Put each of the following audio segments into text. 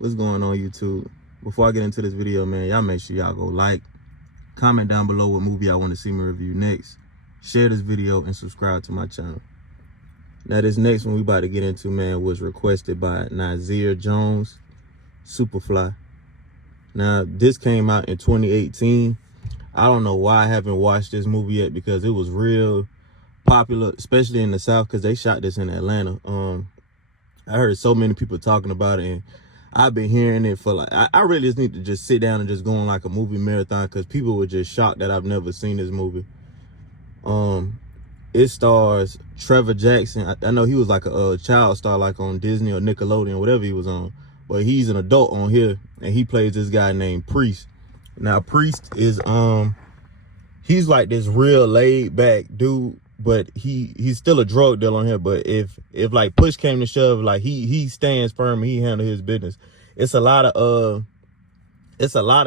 What's going on, YouTube? Before I get into this video, man, y'all make sure y'all go like, comment down below what movie y'all want to see me review next, share this video, and subscribe to my channel. Now, this next one we about to get into, man, was requested by Nazir Jones, Superfly. Now, this came out in 2018. I don't know why I haven't watched this movie yet, because it was real popular, especially in the South, because they shot this in Atlanta. I heard so many people talking about it, and I've been hearing it for like, I really just need to just sit down and just go on like a movie marathon, because people were just shocked that I've never seen this movie. It stars Trevor Jackson. I know he was like a child star, like on Disney or Nickelodeon, whatever he was on, but he's an adult on here, and he plays this guy named Priest. Now, Priest is he's like this real laid back dude, but he's still a drug dealer on here. But if like push came to shove, like he stands firm and he handle his business. It's a lot of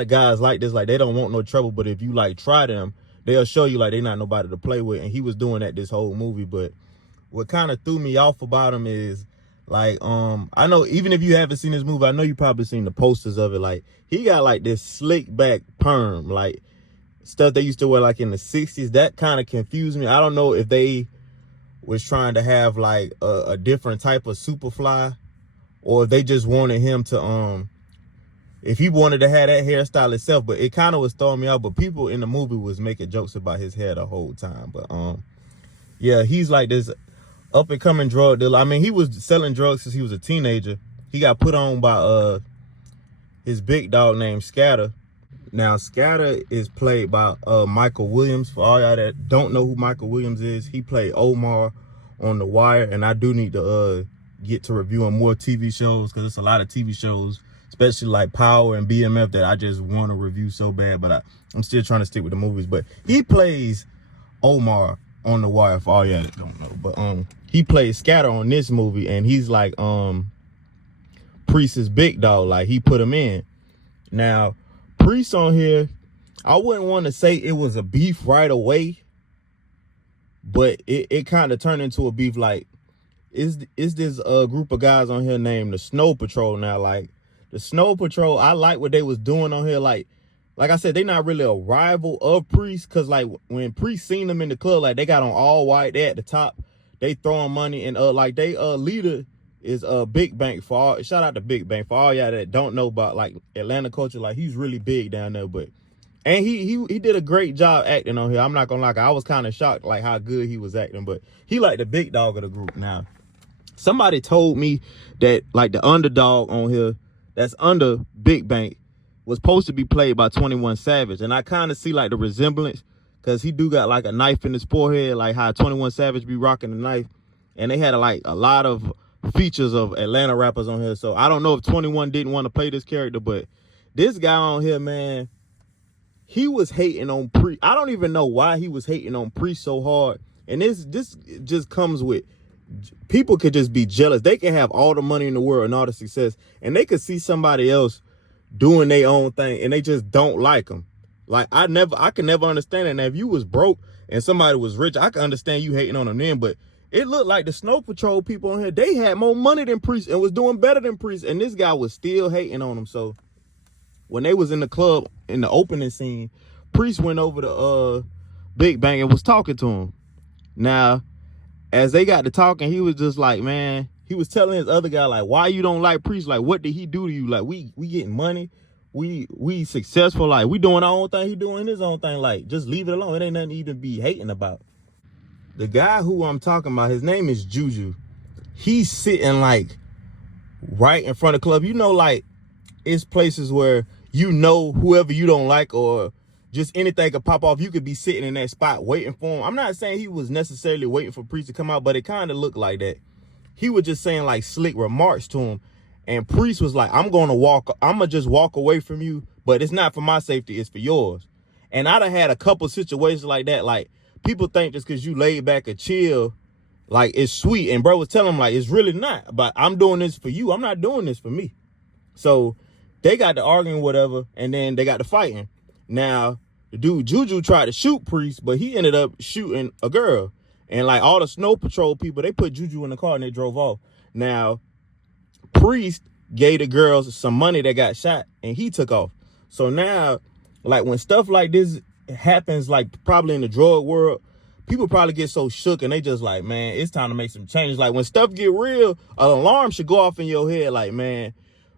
guys like this, like they don't want no trouble, but if you like try them, they'll show you like they not nobody to play with. And he was doing that this whole movie. But what kind of threw me off about him is, like, I know even if you haven't seen this movie, I know you probably seen the posters of it. Like, he got like this slick back perm, like stuff they used to wear like in the 60s. That kind of confused me. I don't know if they was trying to have like a different type of Superfly, or if they just wanted him to if he wanted to have that hairstyle itself. But it kind of was throwing me out. But people in the movie was making jokes about his hair the whole time. But yeah, he's like this up and coming drug dealer. I mean, he was selling drugs since he was a teenager. He got put on by his big dog named Scatter. Now, Scatter is played by Michael Williams. For all y'all that don't know who Michael Williams is, he played Omar on The Wire. And I do need to get to reviewing more TV shows, because there's a lot of TV shows, especially like Power and BMF, that I just want to review so bad. But I'm still trying to stick with the movies. But he plays Omar on The Wire, for all y'all that don't know. But he plays Scatter on this movie, and he's like Priest's big dog. Like, he put him in. Now, Priest on here, I wouldn't want to say it was a beef right away, but it kind of turned into a beef. Like, is this group of guys on here named the Snow Patrol. Now, like, the Snow Patrol, I like what they was doing on here. Like I said, they not really a rival of Priest, because like when Priest seen them in the club, like they got on all white, they at the top, they throwing money, and like they leader is Big Bank. For all, shout out to Big Bank. For all y'all that don't know about like Atlanta culture, like he's really big down there. But and he did a great job acting on here. I'm not gonna lie, I was kind of shocked like how good he was acting. But he like the big dog of the group. Now, somebody told me that like the underdog on here that's under Big Bank was supposed to be played by 21 Savage, and I kind of see like the resemblance, because he do got like a knife in his forehead, like how 21 Savage be rocking the knife. And they had like a lot of features of Atlanta rappers on here. So I don't know if 21 didn't want to play this character, but this guy on here, man, he was hating on Priest. I don't even know why he was hating on Priest so hard. And this just comes with, people could just be jealous. They can have all the money in the world and all the success, and they could see somebody else doing their own thing, and they just don't like them. Like, I can never understand it. Now, if you was broke and somebody was rich, I can understand you hating on them then. But it looked like the Snow Patrol people on here, they had more money than Priest and was doing better than Priest, and this guy was still hating on them. So when they was in the club in the opening scene, Priest went over to Big Bang and was talking to him. Now, as they got to talking, he was just like, man, he was telling his other guy, like, why you don't like Priest? Like, what did he do to you? Like, we getting money, we successful, like we doing our own thing, he doing his own thing. Like, just leave it alone. It ain't nothing to even be hating about. The guy who I'm talking about, his name is Juju. He's sitting like right in front of the club. You know, like, it's places where, you know, whoever you don't like or just anything could pop off, you could be sitting in that spot waiting for him. I'm not saying he was necessarily waiting for Priest to come out, but it kind of looked like that. He was just saying like slick remarks to him, and Priest was like, I'm gonna just walk away from you, but it's not for my safety, it's for yours. And I done had a couple situations like that. Like, people think just because you laid back and chill, like, it's sweet. And bro was telling him, like, it's really not. But I'm doing this for you. I'm not doing this for me. So they got to arguing, whatever, and then they got to fighting. Now, the dude Juju tried to shoot Priest, but he ended up shooting a girl. And like all the Snow Patrol people, they put Juju in the car and they drove off. Now, Priest gave the girls some money that got shot, and he took off. So now, like, when stuff like this happens, like probably in the drug world, people probably get so shook and they just like, man, it's time to make some changes. Like, when stuff get real, an alarm should go off in your head. Like, man,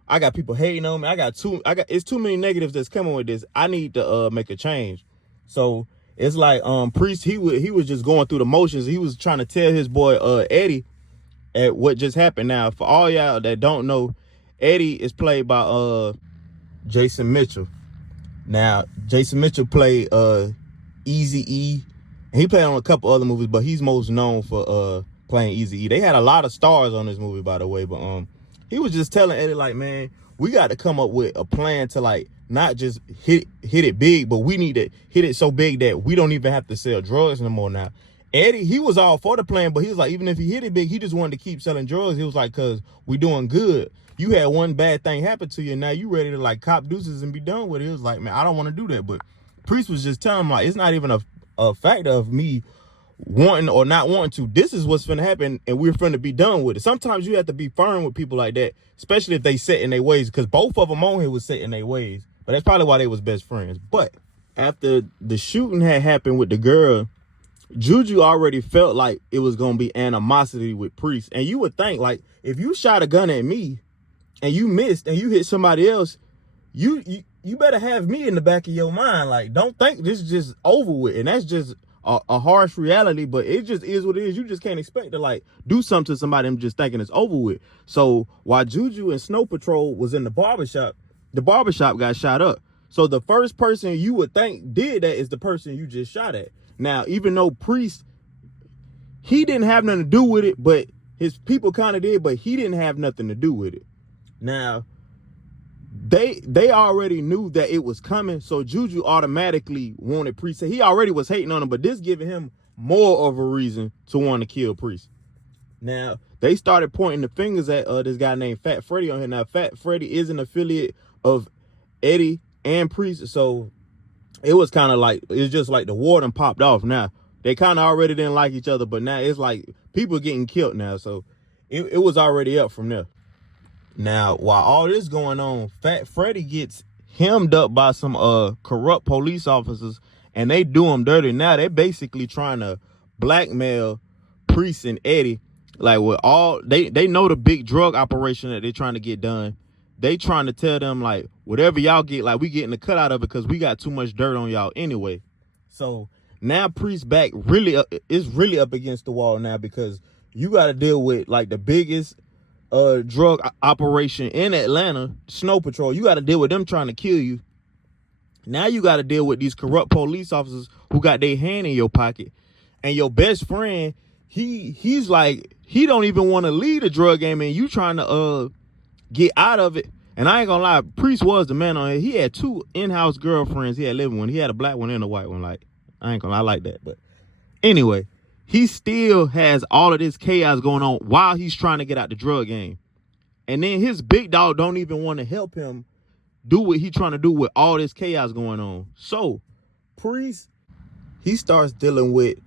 I got people hating on me. It's too many negatives that's coming with this. I need to make a change. So it's like Priest, he was just going through the motions. He was trying to tell his boy Eddie at what just happened. Now, for all y'all that don't know, Eddie is played by Jason Mitchell. Now, Jason Mitchell played Eazy-E. He played on a couple other movies, but he's most known for playing Eazy-E. They had a lot of stars on this movie, by the way, but he was just telling Eddie, like, man, we got to come up with a plan to, like, not just hit it big, but we need to hit it so big that we don't even have to sell drugs no more. Now, Eddie, he was all for the plan, but he was like, even if he hit it big, he just wanted to keep selling drugs. He was like, cause we doing good. You had one bad thing happen to you, and now you ready to like cop deuces and be done with it. He was like, man, I don't want to do that. But Priest was just telling him, like, it's not even a factor of me wanting or not wanting to. This is what's finna happen, and we're finna be done with it. Sometimes you have to be firm with people like that, especially if they set in their ways, because both of them on here was set in their ways. But that's probably why they was best friends. But after the shooting had happened with the girl, Juju already felt like it was gonna be animosity with Priest. And you would think, like, if you shot a gun at me and you missed and you hit somebody else, you better have me in the back of your mind. Like, don't think this is just over with. And that's just a harsh reality, but it just is what it is. You just can't expect to, like, do something to somebody and just thinking it's over with. So while Juju and Snow Patrol was in the barbershop got shot up. So the first person you would think did that is the person you just shot at. Now, even though Priest, he didn't have nothing to do with it, but his people kind of did, but he didn't have nothing to do with it. Now, they already knew that it was coming, so Juju automatically wanted Priest. He already was hating on him, but this giving him more of a reason to want to kill Priest. Now, they started pointing the fingers at this guy named Fat Freddy on here. Now, Fat Freddy is an affiliate of Eddie and Priest, so it was kind of like, it's just like the warden popped off. Now, they kind of already didn't like each other, but now it's like people getting killed now, so it was already up from there. Now, while all this going on, Fat Freddy gets hemmed up by some corrupt police officers, and they do him dirty. Now, they're basically trying to blackmail Priest and Eddie. Like, with all, they know the big drug operation that they're trying to get done. They trying to tell them, like, whatever y'all get, like, we getting a cut out of it because we got too much dirt on y'all anyway. So now Priest back is really up against the wall now, because you got to deal with, like, the biggest drug operation in Atlanta, Snow Patrol. You got to deal with them trying to kill you. Now you got to deal with these corrupt police officers who got their hand in your pocket. And your best friend, he's like, he don't even want to lead the drug game, and you trying to get out of it. And I ain't gonna lie, Priest was the man on it. He had 2 in-house girlfriends he had living with. He had a black one and a white one. Like, I ain't gonna lie, I like that. But anyway, he still has all of this chaos going on while he's trying to get out the drug game. And then his big dog don't even want to help him do what he's trying to do with all this chaos going on. So Priest, he starts dealing with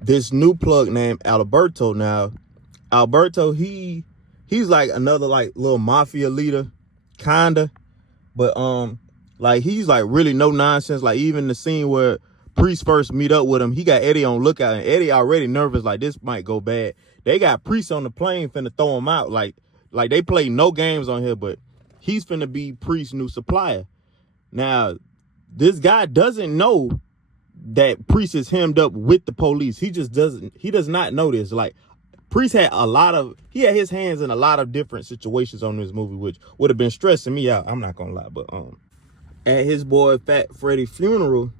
this new plug named Alberto. Now, Alberto, he's like another, like, little mafia leader, kinda. But like, he's like really no nonsense. Like, even the scene where Priest first meet up with him, he got Eddie on lookout, and Eddie already nervous, like, this might go bad. They got Priest on the plane finna throw him out. Like they play no games on here, but he's finna be Priest's new supplier. Now, this guy doesn't know that Priest is hemmed up with the police. He does not know this. Like, Priest had his hands in a lot of different situations on this movie, which would have been stressing me out. I'm not gonna lie. But at his boy Fat Freddy's funeral,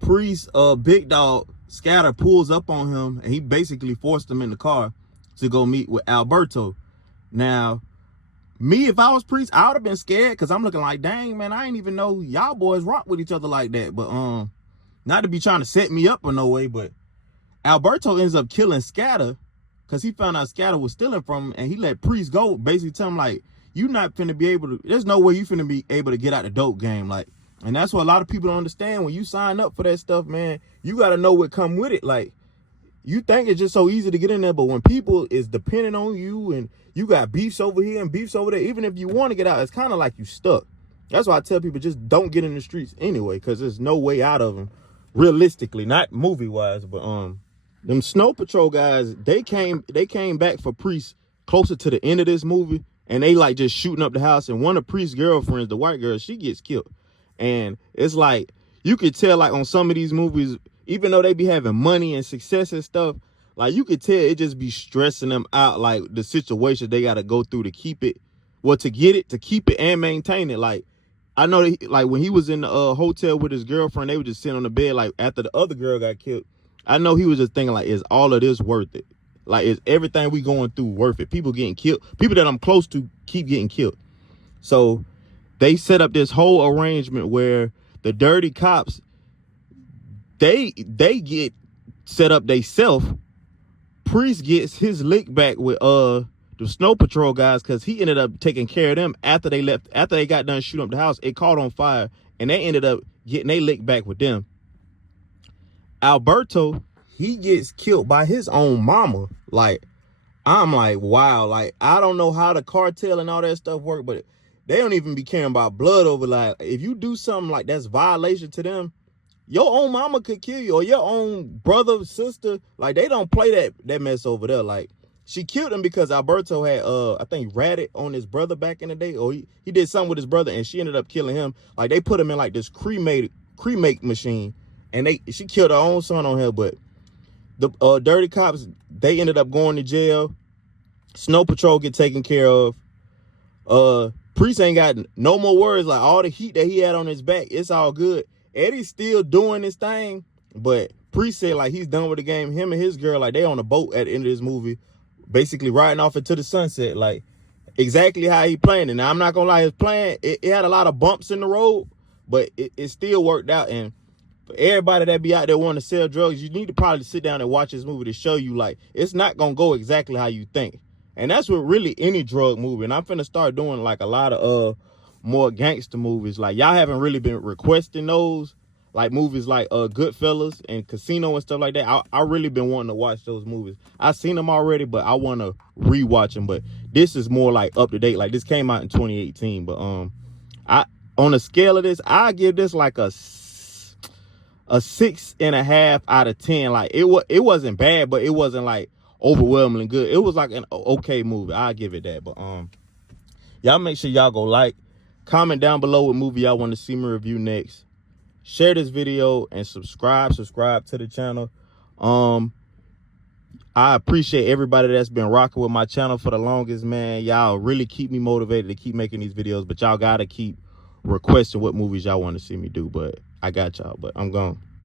Priest big dog Scatter pulls up on him, and he basically forced him in the car to go meet with Alberto. Now, me, if I was Priest, I would have been scared, because I'm looking like, dang, man, I ain't even know y'all boys rock with each other like that. But not to be trying to set me up or no way, but Alberto ends up killing Scatter, because he found out Scatter was stealing from him, and he let Priest go, basically tell him, like, you not finna be able to, there's no way you finna be able to get out the dope game. Like, and that's what a lot of people don't understand. When you sign up for that stuff, man, you got to know what come with it. Like, you think it's just so easy to get in there, but when people is depending on you and you got beefs over here and beefs over there, even if you want to get out, it's kind of like you stuck. That's why I tell people just don't get in the streets anyway, because there's no way out of them, realistically, not movie wise. But them Snow Patrol guys, they came back for Priest closer to the end of this movie, and they like just shooting up the house. And one of Priest's girlfriends, the white girl, she gets killed. And it's like you could tell, like on some of these movies, even though they be having money and success and stuff, like you could tell it just be stressing them out, like the situation they got to go through to keep it, well, to get it, to keep it and maintain it. Like I know that like when he was in the hotel with his girlfriend, they were just sitting on the bed, like after the other girl got killed. I know he was just thinking like, is all of this worth it? Like, is everything we going through worth it? People getting killed, people that I'm close to keep getting killed. So they set up this whole arrangement where the dirty cops, they get set up they self. Priest gets his lick back with the Snow Patrol guys, because he ended up taking care of them after they left, after they got done shooting up the house. It caught on fire and they ended up getting they lick back with them. Alberto, he gets killed by his own mama. Like, I'm like, wow. Like, I don't know how the cartel and all that stuff work, but they don't even be caring about blood over. Like, if you do something like that's violation to them, your own mama could kill you, or your own brother, sister. Like, they don't play that mess over there. Like, she killed him because Alberto had, I think, ratted on his brother back in the day, or he did something with his brother, and she ended up killing him. Like, they put him in like this cremate machine, and she killed her own son on her. But the dirty cops, they ended up going to jail. Snow Patrol get taken care of. Priest ain't got no more words. Like, all the heat that he had on his back, it's all good. Eddie's still doing his thing, but Priest said like he's done with the game. Him and his girl, like, they on a boat at the end of this movie, basically riding off into the sunset, like exactly how he planned it. Now, I'm not gonna lie, his plan, it had a lot of bumps in the road, but it still worked out. And for everybody that be out there wanting to sell drugs, you need to probably sit down and watch this movie to show you, like, it's not gonna go exactly how you think. And that's with really any drug movie. And I'm finna start doing like a lot of more gangster movies. Like, y'all haven't really been requesting those, like movies like Goodfellas and Casino and stuff like that. I really been wanting to watch those movies. I've seen them already, but I want to rewatch them. But this is more like up to date. Like, this came out in 2018. But I, on a scale of this, I give this like a 6.5 out of 10. Like, it wasn't bad, but it wasn't like overwhelmingly good. It was like an okay movie. I'll give it that. But y'all make sure y'all go like, comment down below what movie y'all want to see me review next. Share this video and subscribe to the channel. I appreciate everybody that's been rocking with my channel for the longest, man. Y'all really keep me motivated to keep making these videos, but y'all gotta keep requesting what movies y'all want to see me do. But I got y'all, but I'm gone.